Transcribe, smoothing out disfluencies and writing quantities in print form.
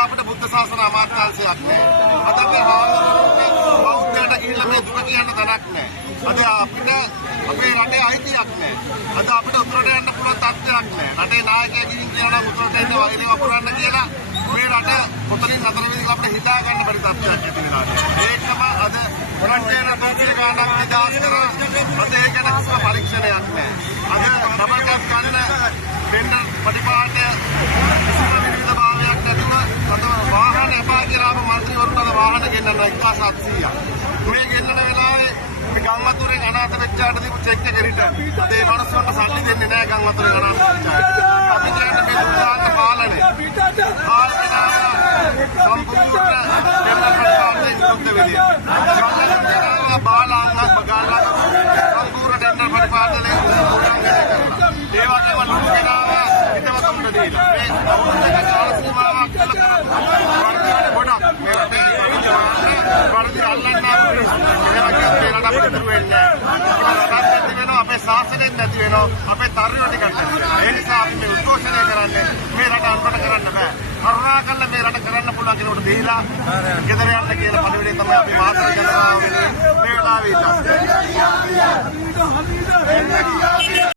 අපිට බුද්ධ ශාසන අමාත්‍යාංශයක් නැහැ. අද අපි බෞද්ධයට ගිහිල්ලා මේ දුක කියන්න තැනක් නැහැ. අද අපිට අපේ රටේ අයිතියක් නැහැ. අද අපිට උතුරට යන්න පුළුවන් තත්ත්වයක් නැහැ. රටේ නායකයෙක් ගිහින් කියනවා උතුරට යන්න වෛරය වපුරන්න කියලා මේ රට කොතනින් අතර වෙනකම් අපිට හිතා ගන්න බැරි තත්ත්වයක් ඇති වෙනවා. ඒකම අද රටේ රටේ ගානක් විදාස් කරා. අද ඒකට කිසිම පරීක්ෂණයක් නැහැ. අද ඩබල් කැප් ගන්න දෙන්න ප්‍රතිපාඨය කිසිම විවිධභාවයක් නැතුව අද වාහන එපා කියලා අපේ මන්ත්‍රීවරුන්ට වාහන ගෙන්නන්න 1700ක්. මේ ගෙන්නන වෙලාවේ මේ ගම්වතුරෙන් අනාථ වෙච්චාට දීපු චෙක් එක රිටර්න්. අද ඒ මනුස්සයන්ට සල්ලි දෙන්නේ නැහැ ගම්වතුරෙන් අනාථ වෙච්චාට. අපි කියන්නේ මේ දුරාන්ත පාලනය. සම්පූර්ණ දෙන්න ප්‍රතිපාඨයෙන් යුක්ත වෙන්නේ. බාලාංගක් බගාලා සම්පූර්ණ දෙන්න ප්‍රතිපාඨයෙන් උල්ලංඝනය කරනවා. ඒ වගේම ලුණුගෙනාව හිතවතුන්ට දීලා මේ අවුරුද්දක කාල සීමාවක් කළා ගොඩක් මේ රටේ වර්ධි අල්ලන්නා මේකට අපිට වෙන්නේ රටත් වෙනවා අපේ ශාසනයත් නැති වෙනවා අපේ තරුණයෝ ටිකට ඒ නිසා අපි මේ උද්ඝෝෂණය කරන්නේ මේ රට අන්තර කරන්න බෑ කරුණාකරලා මේ රට කරන්න පුළුවන් කෙනෙකුට දීලා ගෙදර යන්න කියලා පරිවිඩේ තමයි අපි වාසය කරනවා මේ වෙලාවේ ඉන්න